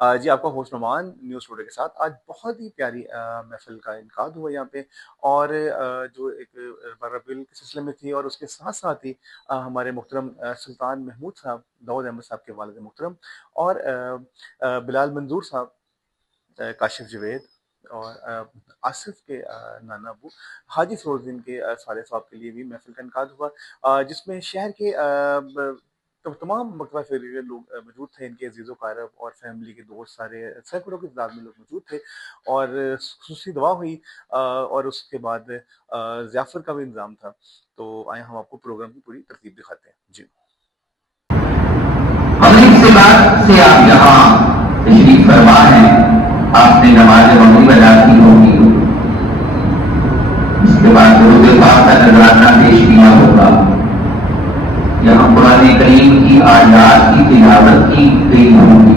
جی آپ کا host Noman news today کے ساتھ آج بہت ہی پیاری محفل کا انعقاد ہوا یہاں پہ، اور جو ایک ربیع کے سلسلے میں تھی، اور اس کے ساتھ ساتھ ہی ہمارے محترم سلطان محمود صاحب، داؤد احمد صاحب کے والد محترم، اور بلال منظور صاحب، کاشف جوید، اور آصف کے نانا ابو حاجی فیروز الدین کے صالح صاحب کے لیے بھی محفل کا انعقاد ہوا، جس میں شہر کے تمام مکتبہ فکر کے لوگ موجود تھے، ان کے عزیز و اقارب اور فیملی کے دوست، سارے سینکڑوں کی تعداد میں لوگ موجود تھے، اور خصوصی دعا ہوئی، اور اس کے بعد ضیافت کا بھی انتظام تھا۔ تو آئے ہم آپ کو پروگرام کی پوری ترتیب دکھاتے ہیں۔ جی مغرب سے بعد سے آپ یہاں تشریف فرما ہیں، آپ نے نماز مغرب ادا کی ہوگی، اس کے بعد درود پاک کا نذرانہ پیش کیا ہوگا، یہاں قرآن کریم کی آیات کی تلاوت کی گئی ہوگی،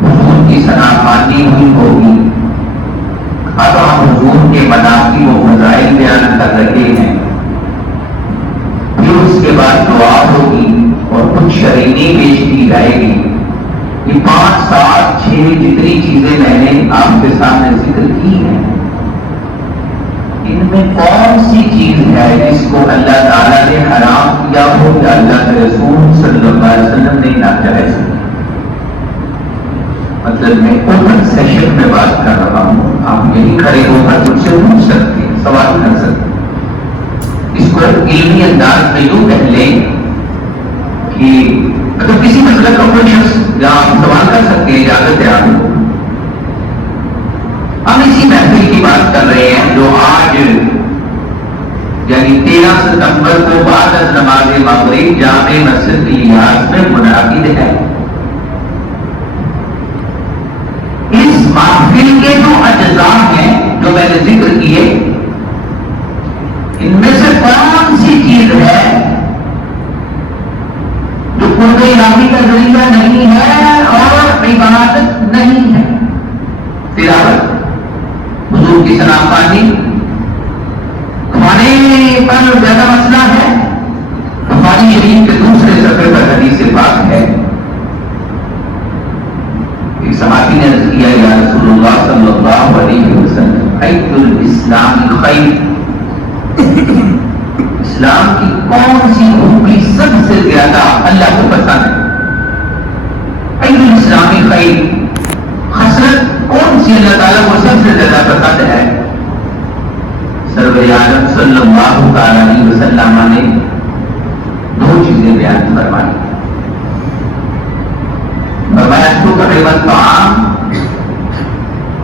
حضور کی ثناخوانی ہوئی ہوگی۔ اب ہم حضور کے مناقب و فضائل بیان کر رہے ہیں، پھر اس کے بعد دعا ہوگی اور کچھ شرعی پیش کی جائے گی۔ یہ 5 7 6 جتنی چیزیں میں نے آپ کے سامنے ذکر کی ہیں، ان میں کون سی چیز ہے جس کو اللہ تعالیٰ نے حرام کیا ہو یا اللہ کے رسول صلی اللہ علیہ وسلم نے ناجائز کیا؟ مطلب میں اوپن سیشن میں بات کر رہا ہوں، آپ یہی کھڑے ہو کر مجھ سے پوچھ سکتے ہیں، سوال کر سکتے ہیں۔ اس کو علمی انداز میں یوں کہہ لیں کہ اگر کسی مسئلہ کا کوئی شخص جہاں سوال کر سکتے ہیں، اجازت ہے آپ کو، ہم اسی محفل کی بات کر رہے ہیں جو آج یعنی 13 ستمبر کو بعد از نماز مغرب جامع مسجد الیاس میں منعقد ہے۔ اس محفل کے جو اجزاء ہیں جو میں نے ذکر کیے، ان میں سے کون سی چیز ہے جو قرب الہی کا ذریعہ نہیں ہے اور عبادت نہیں ہے؟ تلاوت، حضور کی ثناخوانی، کھانے پر زیادہ مسئلہ ہے، بخاری شریف کے دوسرے صفحے پر حدیث پاک ہے، ایک صحابی نے عرض کیا یا رسول اللہ صلی اللہ علیہ وسلم ایت الاسلام خیر، اسلام کی کون سی خوبی سب سے زیادہ اللہ کو پسند ہے؟ ایت الاسلام خیر، خصلت کون سی اللہ تعالیٰ کو سب سے زیادہ پسند ہے؟ سرور عالم صلی اللہ علیہ وسلم نے 2 چیزیں بیان فرمائی، فرمایا تطعم الطعام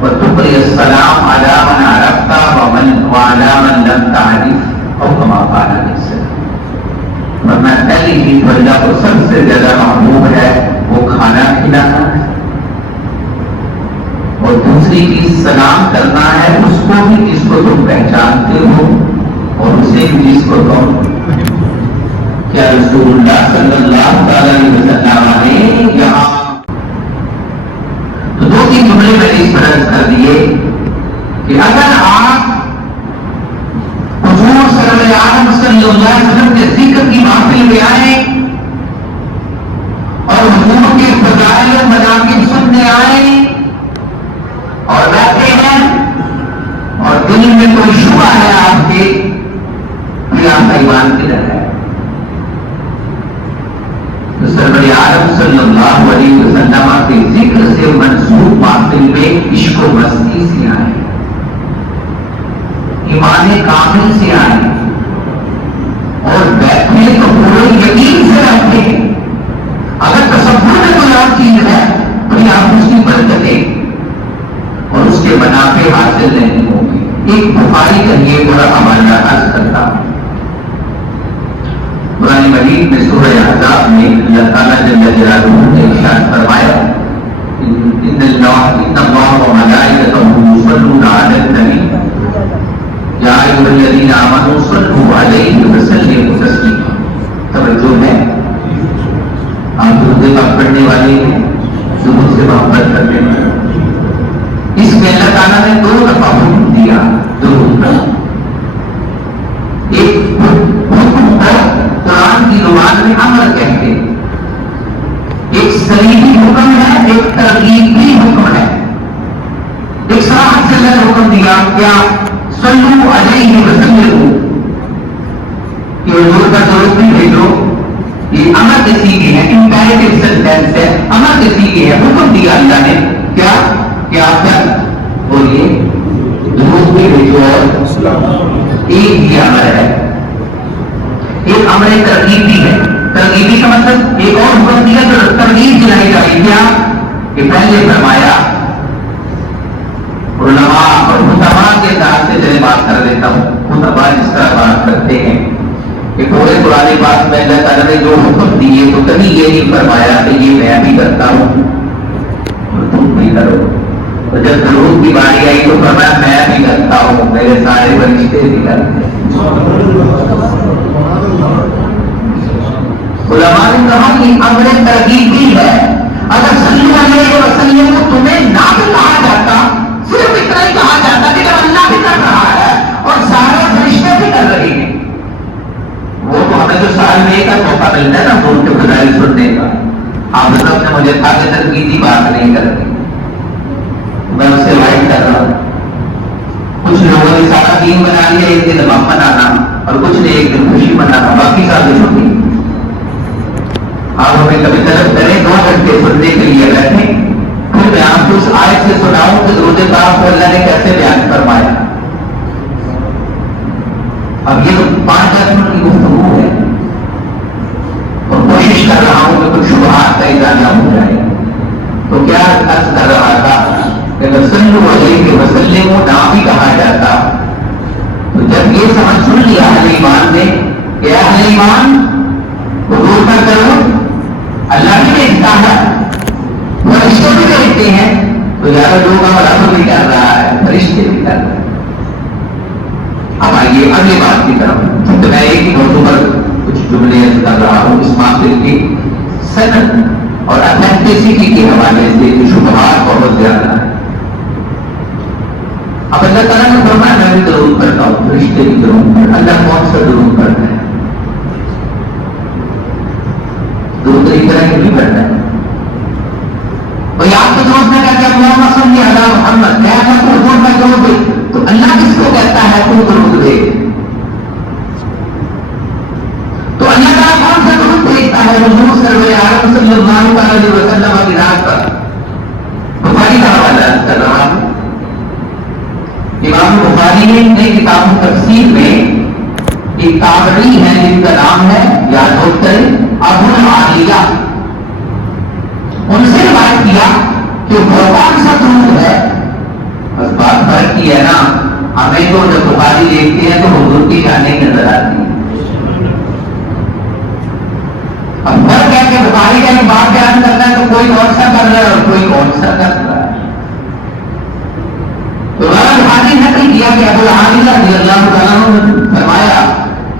وتقرئ السلام علی من عرفت وعلی من لم تعرف، او کما قال علیہ السلام۔ فرمایا پہلی چیز جو اللہ کو سب سے زیادہ محبوب ہے وہ کھانا کھلانا ہے، اور دوسری چیز سلام کرنا ہے، اس کو بھی جس کو تم پہچانتے ہو اور اسے بھی جس کو تم۔ کیا رسول اللہ صلی اللہ علیہ وسلم نے یہاں تو 2-3 جملے میں نے اس پر عرض کر دیے کہ اگر آپ حضور صلی اللہ علیہ وسلم کے ذکر کی محفل میں آئیں اور حضور کے فضائل و مناقب سننے آئیں اور بیٹھے ہیں اور دل میں کوئی شبہ ہے آپ کے، پھر آپ کا ایمان کدھر ہے؟ تو سرور عالم صلی اللہ علیہ وسلم کے ذکر سے منسوب محفل میں عشق و مستی سے آئے، ایمان کامل سے آئے، اور بیٹھے تو پورے یقین سے بیٹھے۔ اگر تصور میں کوئی اور چیز ہے تو یہ آپ اس کی برکتیں اور اس کے منافع حاصل نہیں ہوں گے۔ ایک بخاری کا یہ بڑا حوالہ عرض کرتا ہوں، قرآن مجید میں سورہ احزاب میں اللہ تعالیٰ جل جلالہ نے ارشاد فرمایا ان اللہ وملائکتہ یصلون علی النبی یا ایھا الذین آمنوا صلوا علیہ وسلموا تسلیما۔ توجہ ہے، آپ درود پاک پڑھنے والے ہیں، درود سے محبت کرنے والے، اس میں اللہ تعالیٰ نے 2 دفعہ حکم دیا درود کا، ایک حکم ہے قرآن کی زبان میں امر کہتے، ایک صریحی حکم ہے، ایک ایک ترغیبی حکم ہے. ایک صراحت سے اللہ نے حکم دیا کیا صلو علیہ وسلم کہ حضور کا درود بھی بھیجو. یہ امر کے سیگے ہیں, امپیریٹو سینٹینس ہے, امر کے سیگے ہے. حکم دیا اللہ نے کیا کہ آپ کیا بولیے درود بھی بھیجو. اور ایک ہی امر ہے, ایک امر ترغیبی ہے. ترغیبی کا مطلب ایک اور حکم دیا جو ترغیب دلائی جائے. کیا کہ پہلے فرمایا علماء اور خطباء کے انداز سے چلے بات کر دیتا ہوں. خطباء جس طرح بات کرتے ہیں کہ پورے قرآن پاک میں اللہ تعالیٰ نے جو حکم دیے تو کبھی یہ نہیں فرمایا کہ یہ میں بھی کرتا ہوں اور تم بھی کرو. اور جب درود کی باری آئی تو فرمایا میں بھی کرتا ہوں, میرے سارے فرشتے بھی کرتے ہیں. علماء نے کہا کہ امر ترغیبی ہے. اگر صلی اللہ علیہ وسلم کو تمہیں نہ بھی کہا جاتا, صرف اتنا ہی کہا جاتا کہ جب اللہ بھی کر رہا ہے اور سارے فرشتے بھی کر رہے ہیں, وہ تو ہمیں جو سال میں ایک موقع ملتا ہے نا ان کے گزارش سننے کا. آپ سب نے مجھے کہا کہ تنقیدی بات نہیں کرتی, میں اسے وائٹ کر رہا ہوں. کچھ لوگوں نے سارا دین بنا لیا ایک دن غم منانا, اور کچھ نے ایک دن خوشی منانا, باقی سارے چھوٹی. آپ ہمیں کبھی طلب کریں 2 گھنٹے سننے کے لیے بیٹھیں, پھر میں آپ کو اس آیت سے سناؤں کہ درود پاک کو اللہ نے کیسے بیان فرمایا. اب یہ تو 5-10 منٹ کی گفتگو ہے اور کوشش کر رہا ہوں کہ کچھ شبہات کا اضافہ ہو جائے. تو کیا عرض کر رہا تھا کہ صلو علیہ وسلم نہ بھی کہا جاتا, تو جب یہ سمجھ سن لیا اہل ایمان نے کہ اہل ایمان حضور کا کرو اللہ بھی دیکھتا ہے, فرشتے بھی دیکھتے ہیں, تو یار لوگ ہمارا تو بھی کر رہا ہے, فرشتے بھی کر رہے ہیں. اب آئیے اگلی بات کی طرف. تو میں ایک ہی موضوع پر کچھ جملے کر رہا ہوں اس معاملے کی سند اور اتھینٹسٹی کے حوالے سے شبہات بہت زیادہ ہے. اب اللہ تعالیٰ نے فرمایا میں بھی درود کرتا ہوں, فرشتے بھی درود کرتے ہیں. اللہ کون سا درود کرتا ہے؟ درود طریقہ نہیں کرتا ہے. اور آپ کے دوست نے کہا کہ محمد صلی اللہ علیہ محمد کیا تھا تو حضور میں درود دے, تو اللہ کس کو کہتا ہے تو درود دے؟ تو اللہ تعالیٰ کون سا درود بھیجتا ہے حضور صلی اللہ علیہ وسلم کی رات پر. بخاری کا حوالہ کر رہا ہوں. امام بخاری نے کتاب تفسیر میں ایک تابعی ہے جن کا نام ہے یاد ہوتا ہے ابو العالیہ, ان سے روایت کیا کہ وہ کون سا درود ہے. بس بات فرق کی ہے نا, ہمیں تو جب بخاری دیکھتے ہیں تو حضور کی جانے نظر آتی ہے. اب فرق ہے کہ بخاری کا بات بیان کرنا ہے تو کوئی کون سا کر رہا ہے اور کوئی کون سا کر رہا ہے. تو بخاری نے کیا کہ ابو العالیہ رضی اللہ تعالیٰ نے فرمایا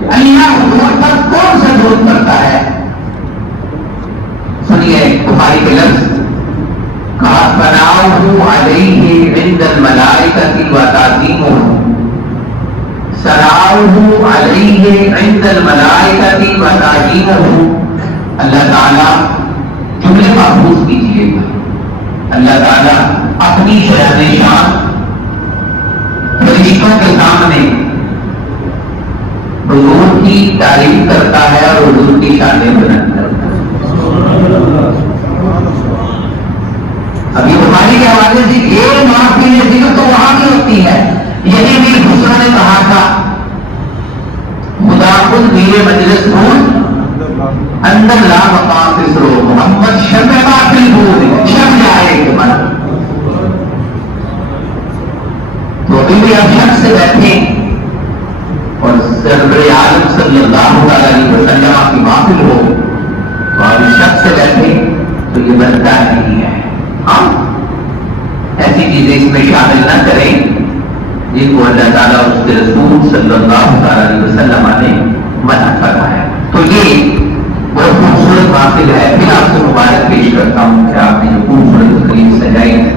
کہ اللہ حضور پر کون سا درود کرتا ہے. سنیے بخاری کے لفظ کہا ثناؤہ علیہ عند الملائکۃ و تعظیمہ, ثناؤہ علیہ عند الملائکۃ و تعظیمہ. اللہ تعالیٰ جملے محفوظ کیجیے گا, اللہ تعالیٰ اپنی شان شان فرشتوں کے سامنے حضور کی تعریف کرتا ہے اور حضور کی شانیں بلند کرتا ہے. ابھی بخاری کے حوالے سے یہ معافی ذکر تو وہاں بھی ہوتی ہے. یہی میری خسرو نے کہا تھا خدا خود میرے مجلس خون اندر لا مقام خسرو محمد شب باطل بود شب جائے کے من. تو ابھی بھی اب شخص سے بیٹھے اور سرور عالم صلی اللہ علیہ وسلم کی محفل ہو تو اب شخص سے بیٹھے تو یہ بنتا نہیں ہے. ہم ایسی چیزیں اس میں شامل نہ کریں جن کو اللہ تعالیٰ اس کے رسول صلی اللہ علیہ وسلم نے منع فرمایا. تو یہ بہت خوبصورت محفل ہے. پھر آپ سے مبارک پیش کرتا ہوں کہ آپ نے جو خوبصورت تقریب سجائی ہے.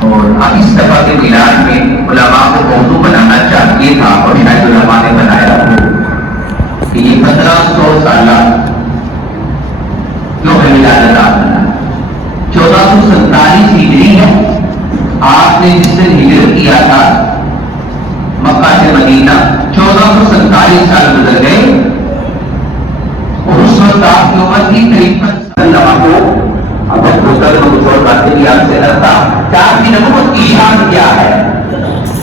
اور اب اس دفعہ کے میلاد میں علماء کو موضوع بنانا چاہیے تھا اور شاید علماء نے بنایا ہو کہ یہ 1500 سالہ کیوں ہے میلاد ادا کرنا. کی امت کی قریب اللہ کو اب کچھ اور باتیں بھی آپ سے کرتا کہ آپ کی نبوت کی شان کیا ہے.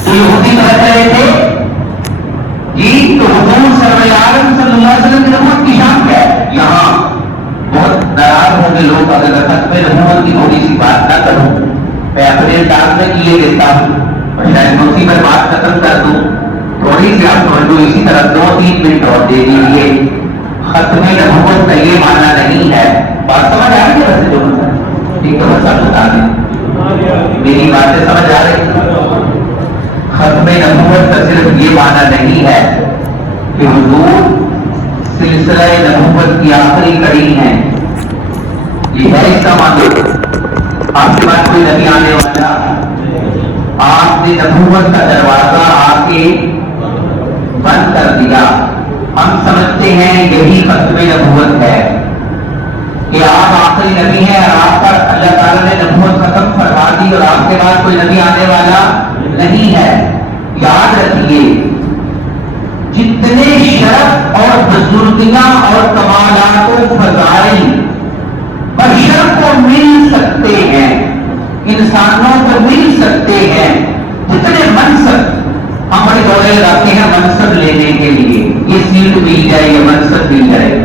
تو یہودی کہہ رہے تھے جی تو حضور صلی اللہ علیہ وسلم کی نبوت کی شان کیا ہے. یہاں بہت ناراض ہوں گے لوگ اگر ختم نبوت کی تھوڑی سی بات نہ کروں. میں اپنے انداز میں کیے دیتا ہوں اور شاید اسی پر بات ختم کر دوں. تھوڑی سی آپ توجہ اسی طرح 2-3 منٹ اور دے دیجیے. ختم نبوت کا یہ معنی نہیں ہے. بات سمجھ آ رہی ہے ویسے جو ٹھیک ہے بس آپ بتا دیں میری باتیں سمجھ آ رہی. ختم نبوت کا صرف یہ معنی نہیں ہے کہ حضور سلسلہ نبوت کی آخری کڑی ہے. یہ ہے اس کا معنی. آپ کے پاس کوئی نبی آنے والا, آپ نے نبوت کا دروازہ آ کے بند کر دیا. ہم سمجھتے ہیں یہی ختم نبوت ہے کہ آپ آخری نبی ہیں اور آپ پر اللہ تعالیٰ نے نبوت ختم فرما دی اور آپ کے بعد کوئی نبی آنے والا نہیں ہے. یاد رکھیے جتنے شرف اور بزرگیاں اور کمالات و فضائل بشر کو مل سکتے ہیں, انسانوں کو مل سکتے ہیں, جتنے منصب ہم بڑے دوڑے لگاتے ہیں منصب لینے کے لیے, یہ سیٹ مل جائے یہ منصب مل جائے.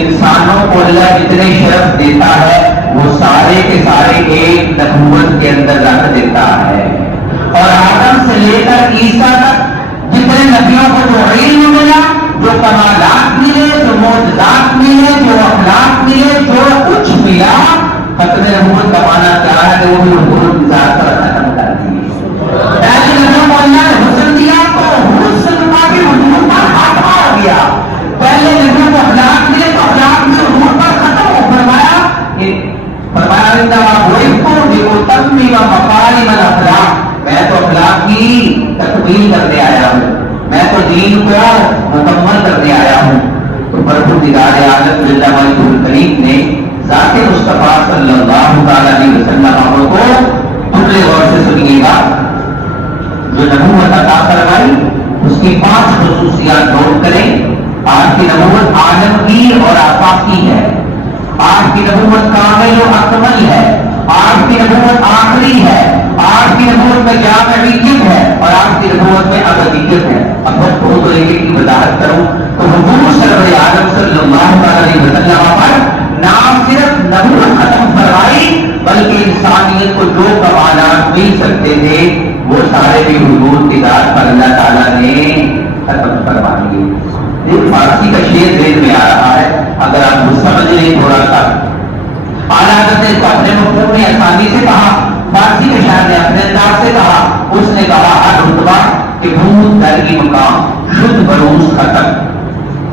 انسانوں کو اللہ جتنے شرف دیتا ہے وہ سارے کے سارے ایک نبوت کے اندر رکھ دیتا ہے. اور آدم سے لے کر عیسیٰ تک جتنے نبیوں کو جو علم ملا, جو کمالات ملے, جو معجزات ملے, جو اخلاق ملے, جو کچھ ملا, ختم نبوت کا معنی کیا ہے کہ وہ بھی حضور کی ذات پر ختم کر دی. پہلے نبیوں کو اللہ نے حسن دیا تو حسن کا بھی حضور پر ہاتھ آ گیا. پہلے نبیوں کو اخلاق ملے تو اخلاق بھی حضور پر ختم ہو. فرمایا میں تو اخلاق کی تکمیل کرنے آیا ہوں, میں تو دین کو مکمل کرنے آیا ہوں. تو پروردگار عالم جل وجہ الکریم نے ذات مصطفیٰ صلی اللہ تعالی علیہ وسلم کو پورے غور سے سنیے گا جو نبوت عطا فرمائی اس کی 5 خصوصیات نوٹ کریں. آپ کی نبوت عالمگیر اور آفاقی ہے. آپ کی نبوت کامل و اکمل ہے. آپ کی نبوت آخری ہے. آپ کی نبوت میں جامعیت ہے اور آپ کی نبوت میں ابدیت ہے. اب بہت بہت طریقے کی وضاحت کروں تو حضور سرور عالم صلی اللہ علیہ وسلم پر نہ صرف نبوت ختم فرمائی بلکہ انسانیت کو جو کمالات مل سکتے تھے وہ سارے بھی حضور کی ذات پر اللہ تعالیٰ نے ختم فرما دیے. فارسی کا شعر ذہن میں آ رہا ہے, اگر آپ وہ سمجھ لیں تھوڑا سا. اعلیٰ حضرت نے اس کو اپنے مفہوم میں آسانی سے کہا, فارسی کے شاعر نے اپنے انداز سے کہا. اس نے کہا ہر رتبہ کہ بھوت در کی مقام شد بروز ختم,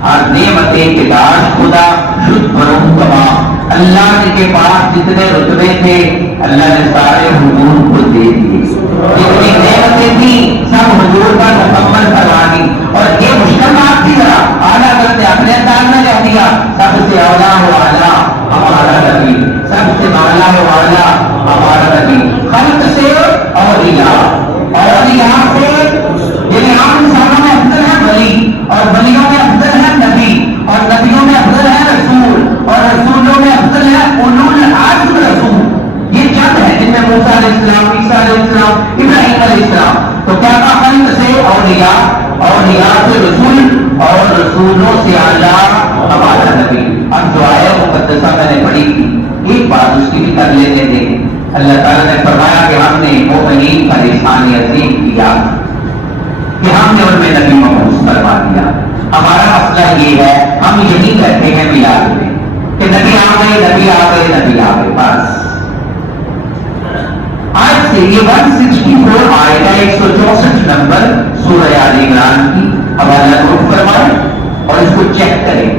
ہر نعمتیں کے داش خدا شد بروز تمام. اللہ کے پاس جتنے رتبے تھے اللہ نے سارے حضور کو دے دیے. جتنی نعمتیں تھیں سب حضور پر مکمل کروا دی. اور یہ مشکل بات تھی ذرا اعلیٰ حضرت نے اپنے انداز میں کہہ دیا سب سے اولا و اعلیٰ ہمارا نبی, سب سے اعلیٰ و اعلیٰ ہمارا نبی. خلق سے اولیاء, اولیاء سے یعنی عام انسانوں میں افضل ہے ولی, اور ولیوں میں افضل ہے نبی, اور نبیوں میں افضل ہے رسول, اور رسولوں میں افضل ہے اولو العزم رسول. یہ چند ہے جن میں موسیٰ علیہ السلام, عیسیٰ علیہ السلام, ابراہیم علیہ السلام. تو کیا کہا خلق سے اولیاء, اولیاء سے رسول, اور رسولوں سے اعلیٰ ہمارا نبی. اب جو آیت مقدسہ میں نے پڑھی تھی ایک بات اس کی بھی کر لیتے تھے. اللہ تعالیٰ نے فرمایا کہ ہم نے مومنین پر احسان عظیم کیا کہ ہم نے ان میں نبی مبعوث فرما دیا. ہمارا مسئلہ یہ ہے ہم یہی کہتے ہیں میلاد میں کہ نبی آ گئے, نبی آ گئے, نبی آ گئے. بس آج سے یہ 164 آئے گا 164 نمبر سورہ آل عمران کی حوالہ نوٹ فرمائیں اور اس کو چیک کریں.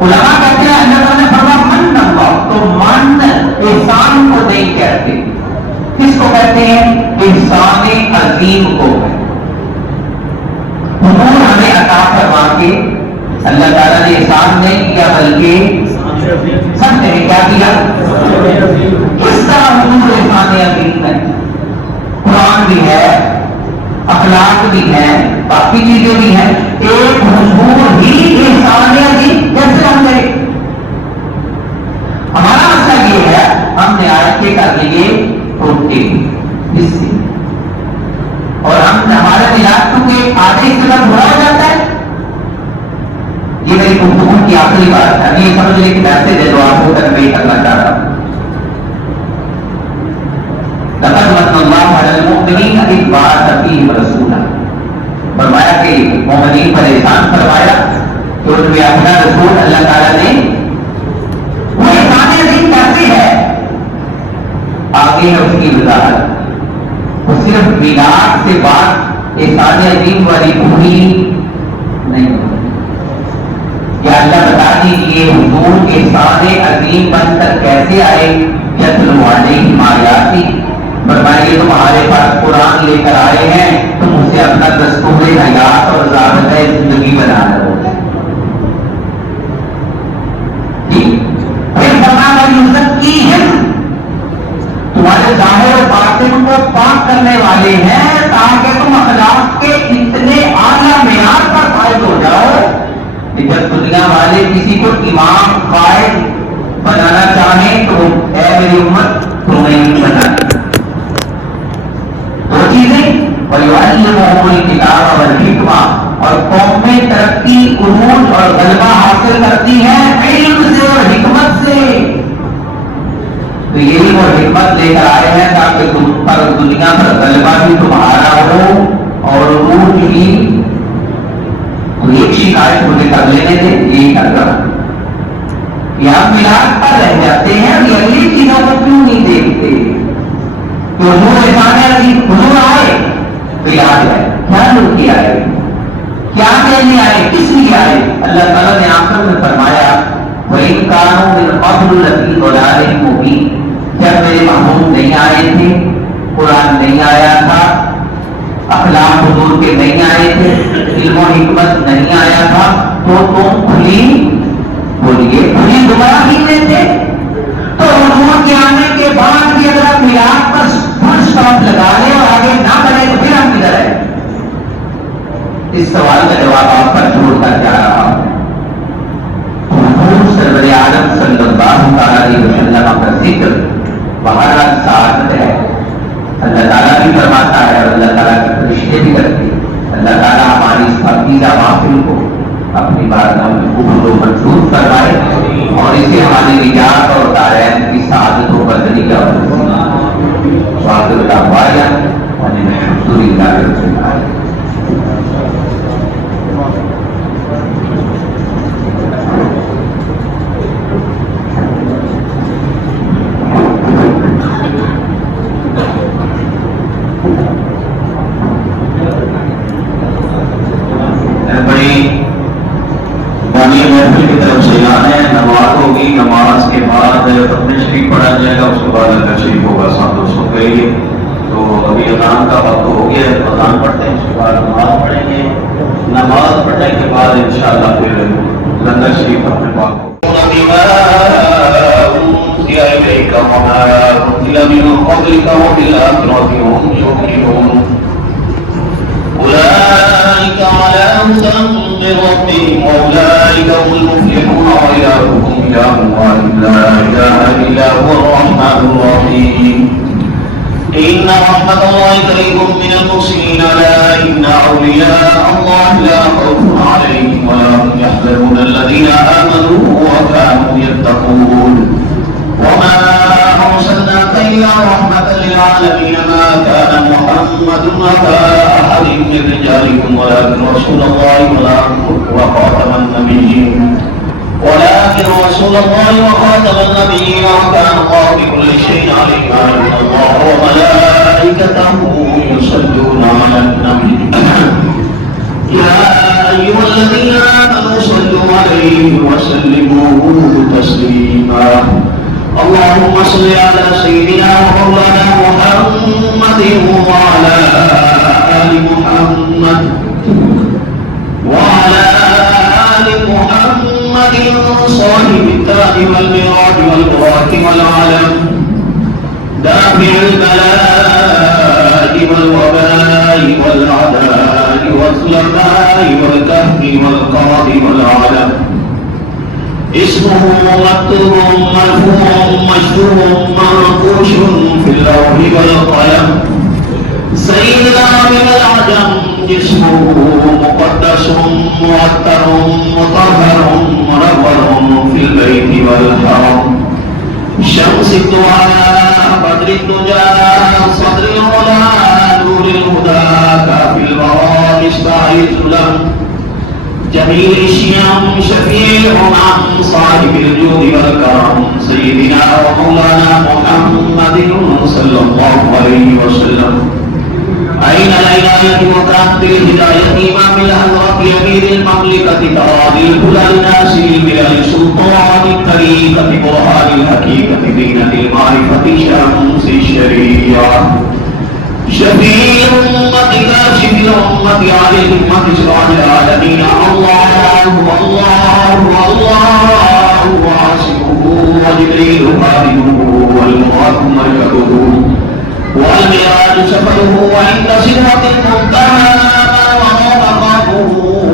علماء کہتے ہیں اللہ تعالیٰ نے فرمایا من نمبر, تو من احسان کو نہیں کہتے. کس کو کہتے ہیں؟ احسان عظیم کو. حضور ہمیں عطا فرما کے اللہ تعالیٰ نے احسان نہیں کیا بلکہ سب نے کیا کیا؟ کس طرح حضور احسان عظیم ہے؟ قرآن بھی ہے, اخلاق بھی ہے, باقی چیزیں بھی ہیں. ایک حضور ہی احسان عظیم کیسے ہم کریں؟ بڑی بات ہے. یہ سمجھ لیں کہ میسج ہے جو آپ کو کنوے کرنا چاہ رہا ہوں. لقد من اللہ علی المؤمنین اذ بعث فیہم رسولا. فرمایا کہ مومنین پر احسان فرمایا کہ ان میں اپنا رسول اللہ تعالیٰ نے. وہ احسان عظیم کیسے ہے؟ آگے ہے اس کی وضاحت. وہ صرف میلاد سے بات احسان عظیم والی پوری نہیں. یا اللہ بتا دیجیے حضور احسان عظیم بن کر کیسے آئے؟ یتلو علیہم آیاتی. فرمائیے تمہارے پاس قرآن لے کر آئے ہیں, تم اسے اپنا دستور حیات اور ضابطۂ زندگی بنا لو. پھر فرمایا یزکیہم, تمہارے ظاہر و باطن کو پاک کرنے والے ہیں تاکہ تم اخلاق کے اتنے اعلیٰ معیار پر فائز ہو جاؤ کہ جب دنیا والے کسی کو امام قائد بنانا چاہیں تو اے میری امت تمہیں نہیں بنانا. دو چیزیں, وَيُعَلِّمُهُمُ الْكِتَابَ وَالْحِکْمَةَ, اور قوم میں ترقی, عروج اور غلبہ حاصل کرتی ہے علم سے اور حکمت سے. تو یہی وہ حکمت لے کر آئے ہیں تاکہ تم پر دنیا پر غلبہ بھی تمہارا ہو اور عروج بھی. تو ایک شکایت مجھے کر لینے دے, یہی کر رہا. یہاں میلاد پر رہ جاتے ہیں اور یہ اگلی چیزوں کو کیوں نہیں دیکھتے؟ تو حضور احسان عظیم حضور آئے تو یاد ہے کیا لوگ کیا ہے, کیا کہنے آئے, کس لیے آئے؟ اللہ تعالیٰ نے آخر میں فرمایا وَإِن كَانُوا مِن قَبْلُ لَفِي ضَلَالٍ مُبِينٍ. جب میرے محبوب نہیں آئے تھے, قرآن نہیں آیا تھا, اخلاق حضور کے نہیں آئے تھے, علم و حکمت نہیں آیا تھا, تو تم کھلی بولیے کھلی گمراہی میں تھے. تو حضور کے آنے کے بعد بھی اگر آپ میلاد پر فل اسٹاپ لگا لیں اور آگے نہ بڑھے تو پھر ہم کدھر ہیں؟ اس سوال کا جواب آپ پر چھوڑ کر جا رہا ہوں. حضور سرور عالم صلی اللہ علیہ وسلم کا ذکر بہت سعادت ہے. اللہ تعالیٰ بھی فرماتا ہے اور اللہ تعالیٰ کے فرشتے بھی کرتے ہیں. اللہ تعالیٰ ہماری اس پاکیزہ محفل کو اپنی بارگاہ میں قبول و منظور فرمائے اور اسے ہماری نجات اور دارین کی سعادتوں کا ذریعہ بنائے. واخر دعوانا ان الحمد للہ رب العالمین. نماز کے بعد ختم شریف پڑھا جائے گا, اس کے بعد اگر شریف ہوگا 700 کے لیے. تو ابھی اذان کا وقت ہو گیا, اذان پڑھتے ہیں, اس کے بعد نماز پڑھیں گے. نماز پڑھنے کے بعد انشاءاللہ پھر لنگر شریف اپنے پاک ہو. أولئك على هدى من ربهم وأولئك هم المفلحون وإلهكم إله واحد لا إله إلا هو الرحمن الرحيم. إن رحمة الله قريب من المحسنين. ألا إن أولياء الله لا خوف عليهم ولا هم يحزنون الذين آمنوا وكانوا يتقون. وما أرسلناك إلا رحمة للعالمين. ما كان محمد أبا أحد من رجالكم ولكن رسول الله وخاتم النبيين وكان الله بكل شيء عليما. إن الله وملائكته يصلون على النبي يا أيها الذين آمنوا صلوا عليه وسلموا تسليما. اللهم صل على سيدنا ومولانا محمد وعلى آل محمد صاحب التاج والميراث والبراك والعلم دافع البلاء والوباء والعداء والظلماء والكهف والقرب والعلم. اسمه مكتوب مرفوع مشهور منقوش في اللوح والقلم. سيدنا من العجم جسمه مقدس معطر مطهر منور في البيت والحرم شمس الدعاء بدر الدجى صدر العلا نور الهدى كافي الورى مصباح الظلم جميل الشيم شفيع الأمم صاحب الجود والكرم سيدنا ومولانا محمد صلى الله عليه وسلم أين العناية وكانت الهداية إمام الحضرة أمير المملكة تراضي الهدى الناس الملل سلطان الطريقة برهان الحقيقة دينة المعرفة شمس الشريعة شفيع الأمة كاشف الأمة على الأمة سبحان العالمين الله الله الله عاصمه وجبريل خادمه والمراك مركبه والمعراج سفره وعند سدرة المنتهى ومقامه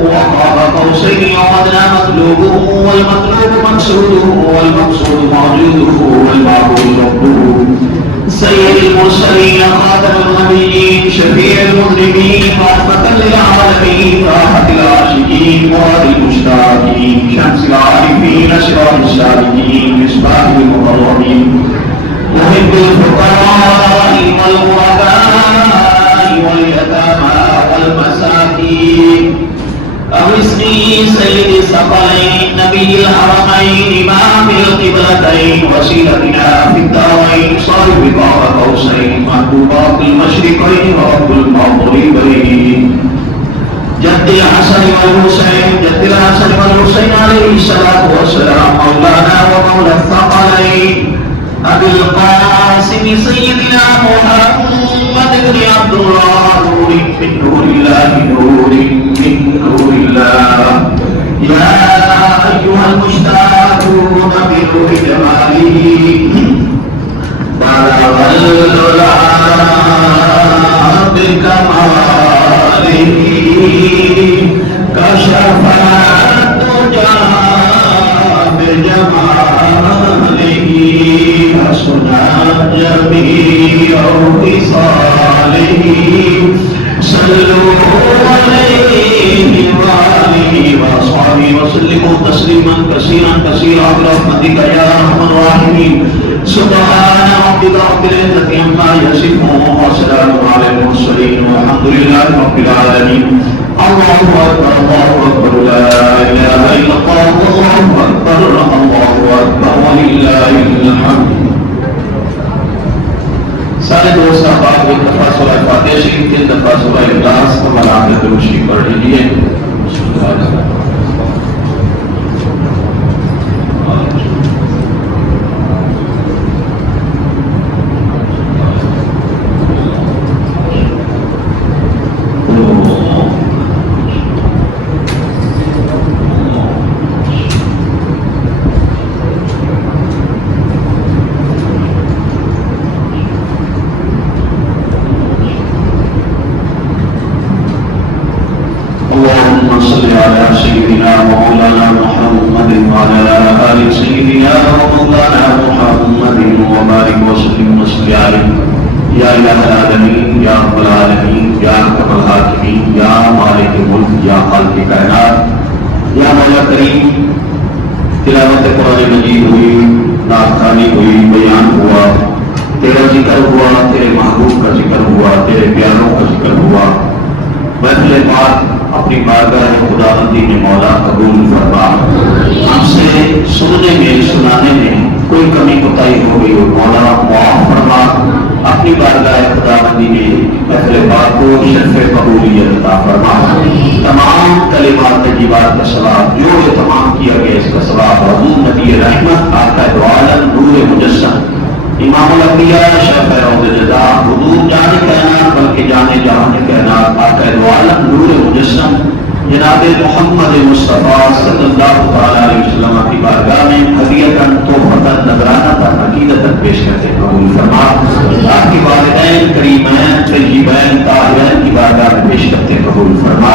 وقاب قوسين وقدنا مطلوبه والمطلوب مقصوده والمقصود موجوده والمعبود ربه سيد المرسلين خاتم النبيين شفيع المذنبين رحمة للعالمين راحة العاشقين مراد المشتاقين شمس العارفين سراج السالكين مصباح المقربين محب الفقراء والغرباء واليتامى والمساكين أغثني سيد الثقلين نبي الحرمين إمام القبلتين وسيلتنا في الدارين صاحب قاب قوسين محبوبات المشرقين ورب المغربين جد الحسن والحسين جد الحسن والحسين عليه الصلاة والسلام مولانا ومولى الثقلين أبي القاسم سيدنا محمد بن عبد الله نور من نور الله نور من نور الله يا أيها المشتاقون بنور جماله بلغ العلا بكماله كشف الدجى بجماله حسنا جميع خصاله صلوا عليه وآله وأصحابه وسلموا تسليما كثيرا كثيرا برحمتك يا أرحم الراحمين سبحان ربك رب العزة عما يصفون وسلام على المرسلين والحمد لله رب العالمين الله أكبر الله أكبر لا إله إلا الله الله أكبر الله أكبر ولله الحمد سارے دوست احباب ایک دفعہ سورہ فاتحہ شریف تین دفعہ سورہ اخلاص ہمارا آگے درود شریف پڑھ لیجیے سيدنا ومولانا محمد وعلى آل سيدنا ومولانا محمد وبارك وسلم وصل عليه يا إله العالمين يا رب العالمين يا أرحم الراحمين يا مالك الملك يا خالق الكائنات يا مولا کریم تلاوت قرآن مجید ہوئی نعت خوانی ہوئی بیان ہوا تیرا ذکر ہوا تیرے محبوب کا ذکر ہوا تیرے پیاروں کا ذکر ہوا محفل پاک اپنی بارگاہ خداوندی میں مولا قبول فرما ہم سے سننے میں سنانے میں کوئی کمی کوتاہی ہو گئی ہو مولا معاف فرما اپنی بارگاہ خداوندی میں محفل پاک کو شرف قبولیت عطا فرما تمام کلمات طیبات کا ثواب جو تمام کیا گیا اس کا ثواب حضور نبی رحمت آقا دو عالم نور مجسم امام الانبیاء شفیع روض جزا حضور جانے کائنات بلکہ جانے جہان کائنات آقا دو عالم نور مجسم جناب محمد مصطفیٰ صلی اللہ علیہ وسلم کی بارگاہ میں ہدیۃً تحفۃً نذرانۃ عقیدۃ پیش کرتے قبول فرما آپ کی والدین کریمین طیبین طاہرین کی بارگاہ میں پیش کرتے قبول فرما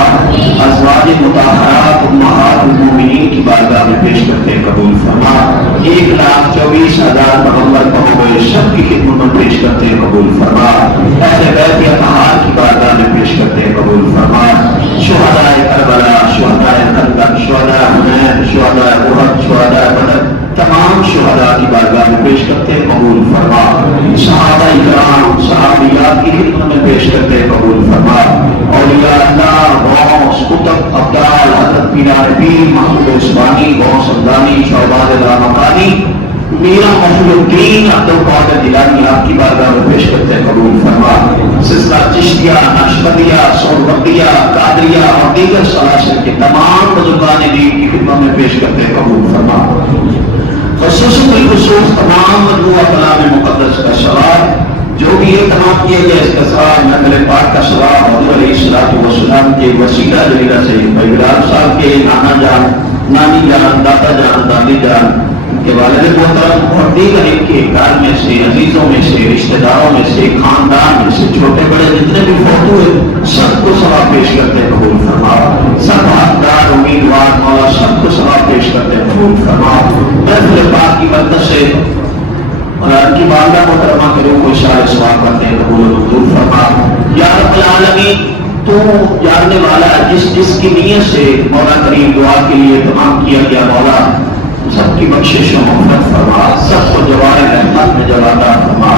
ازواج مطہرات امہات المومنین کی بارگاہ میں پیش کرتے قبول فرما 1,24,000 پیغمبر کو ہوئے سب کی خدمت میں پیش کرتے قبول فرما اہل بیت اطہار قبول فرما. شہدائے کربلا، شہدائے خندق، شہدائے حنین، شہدائے احد، شہدائے بدر، تمام شہداء کی بارگاہ میں پیش کرتے قبول فرما. صحابہ کرام، صحابیات کی خدمت میں پیش کرتے قبول فرما. اولیاء اللہ، غوث، قطب، ابدال، حضرت پیران پیر محمود عثمانی، غوث الدانی، شعبان رامقانی، میرا محی الدین عبد القادر جیلانی آپ کی بارگاہ میں پیش کرتے قبول فرما. سلسلہ چشتیہ، نقشبندیہ، سہروردیہ، قادریہ اور دیگر سلاسل کے تمام بزرگان دین کی خدمت میں پیش کرتے قبول فرما. خصوصاً بالخصوص تمام مجموعہ کلام مقدس کا ثواب جو بھی اہتمام کیا گیا، اس کا ثواب نقل پاک کا ثواب حضور علیہ الصلوۃ والسلام کے وسیلہ جلیلہ سے بھائی بلال صاحب کے نانا جان، نانی جان، دادا جان، دادی جان کے والد محترم اور دیگر ان کے گھر میں سے، عزیزوں میں سے، رشتہ داروں میں سے، خاندان میں سے، چھوٹے بڑے جتنے بھی فوت ہوئے سب کو ثواب پیش کرتے قبول فرما. سب حقدار امیدوار مولا سب کو ثواب پیش کرتے قبول فرما. محفل پاک کی برکت سے اور ان کی بارگاہ محترمہ کے روح کو اشارے ثواب کرتے ہیں قبول و منظور فرما. یا رب العالمین، تو جاننے والا جس کی نیت سے مولا کریم دعا کے لیے تمام کیا گیا، مولا سب کی بخشش و مغفرت فرما. سب کو جوار رحمت میں جگہ فرما.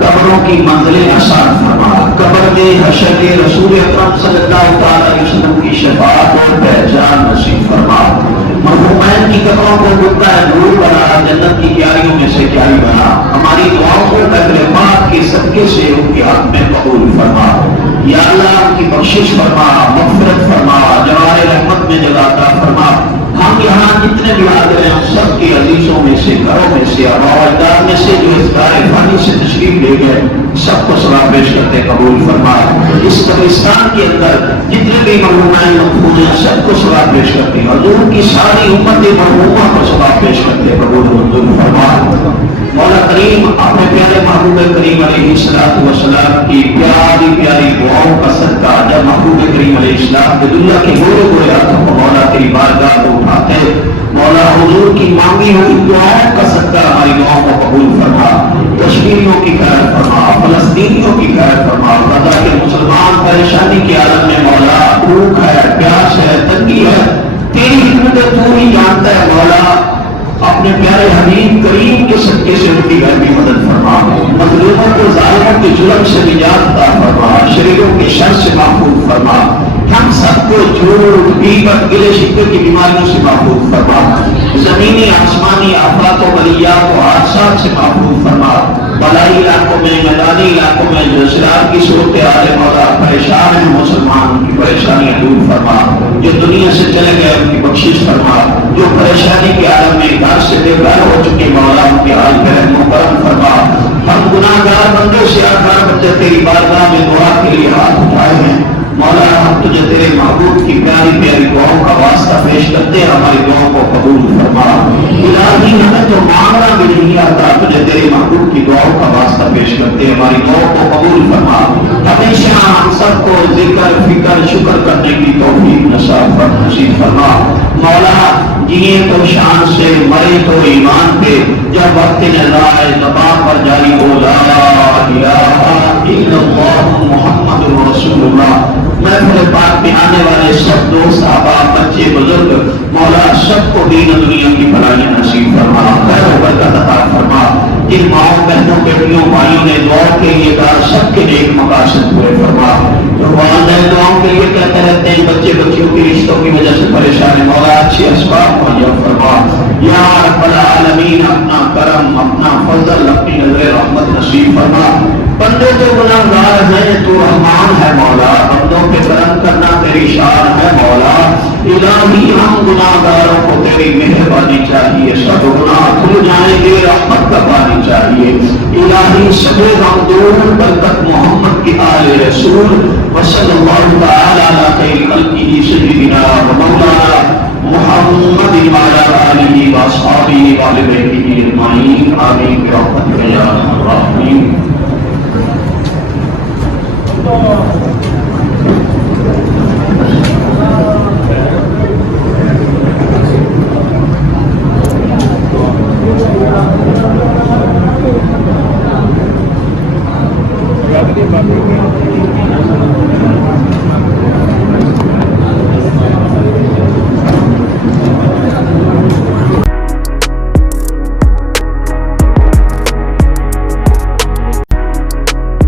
قبروں کی منزلیں آسان فرما. قبر میں حشر کے رسول اکرم صلی اللہ تعالی علیہ وسلم کی شفاعت اور پہچان نصیب فرما. مرحومین کی قبروں کو گلتا ہے نور بنا، جنت کی کیاریوں میں سے کیاری بنا. ہماری دعاؤں کو قدر پاک کے صدقے سے ان کے حق میں قبول فرما. یا اللہ ان کی بخشش فرما، مغفرت فرما، جوار رحمت میں جگہ عطا فرما. ہم یہاں جتنے بھی حاضر ہیں سب کے عزیزوں میں سے، گھروں میں سے، آباد میں سے جو اس دار فانی سے تشریف لے گئے سب کو ثواب پیش کرتے قبول فرما. اس قبرستان کے اندر جتنے بھی مرحومین مدفون ہیں سب کو ثواب پیش کرتے ہیں. حضور کی ساری امت مرحومہ کو ثواب پیش کرتے قبول منظور فرما. مولا کریم اپنے پیارے محبوب کریم علیہ الصلوۃ والسلام کی پیاری پیاری دعاؤں کا صدقہ جب محبوب کریم علیہ السلام دنیا کے گورے گورے ہاتھوں کو مولا تیری بارگاہ کو اٹھاتے، مولا حضور کی مانگی ہوئی دعاؤں کا صدقہ ہماری دعاؤں کو قبول فرما. کشمیریوں کی خیر فرما، فلسطینیوں کی خیر فرما. غزہ کے مسلمان پریشانی کے عالم میں مولا بھوک ہے، پیاس ہے، تنگی ہے، تیری حکمت تو ہی جانتا ہے مولا. اپنے پیارے حبیب کریم کے صدقے سے ان کی گھر کی مدد فرما. مظلوموں کو ظالموں کے ظلم سے نجات عطا فرما. شریروں کے شر سے محفوظ فرما. ہم سب کو جھوٹ، غیبت، گلے شکوے کی بیماریوں سے محفوظ فرما. زمینی آسمانی آفات و بلیات و حادثات سے محفوظ فرما. بلائی علاقوں میں، میدانی علاقوں میں جو زراعت کی صورتحال مولا پریشان ہیں مسلمان ان کی پریشانیاں دور فرما. جو دنیا سے چلے گئے ان کی بخشش فرما. جو پریشانی کے عالم میں گھر سے بے گھر ہو چکے مولا ان کے حال پہ رحم و کرم فرما. ہم گناہ گار بندوں سے آخر بچے تیری بارگاہ میں دعا کے لیے ہاتھ اٹھائے ہیں مولا. ہم تجھے تیرے محبوب کی پیاری پیاری دعاؤں کا واسطہ پیش کرتے ہیں، ہماری دعاؤں کو قبول فرما. الہی ہمیں تو مانگنا بھی نہیں آتا، تجھے تیرے محبوب کی دعاؤں کا واسطہ پیش کرتے ہیں، ہماری دعاؤں کو قبول فرما. ہمیشہ ہم سب کو ذکر فکر شکر کرنے کی توفیق نصیب فرما. مولا جیے تو شان سے، مرے تو ایمان پہ، جب وقت نظر آئے زبان پر جاری ہو لا الہ الا اللہ محمد رسول اللہ. محفل پاک میں آنے والے سب دوست احباب بچے بزرگ مولا سب کو دین و دنیا کی بھلائیاں نصیب فرما، خیر و برکت عطا فرما. جن ماؤں بہنوں بیٹیوں بھائیوں نے دعاؤں کے لیے کہا سب کے نیک مقاصد پورے فرما. جو والدین دعاؤں کے لیے کہتے رہتے ہیں بچے بچیوں کی رشتوں کی وجہ سے پریشان ہے مولا اچھے اسباب مہیا فرما. یا رب العالمین اپنا کرم، اپنا فضل، اپنی نظر رحمت نصیب فرما. بندے تو گناہگار ہیں، تو رحمان ہے مولا. بندوں پہ کرم کرنا تیری شان ہے مولا. الہی ہم گناہگاروں کو تیری مہربانی چاہیے، سب گناہ کھل جائیں گے، رحمت کا پانی چاہیے. الہی سب غمدون برکت محمد کی آل رسول وصلی اللہ تعالی علی خیر خلقہ سیدنا و مولانا محمد وعلی آلہ واصحابہ وآل بیتہ اجمعین آمین برحمتک یا ارحم الراحمین.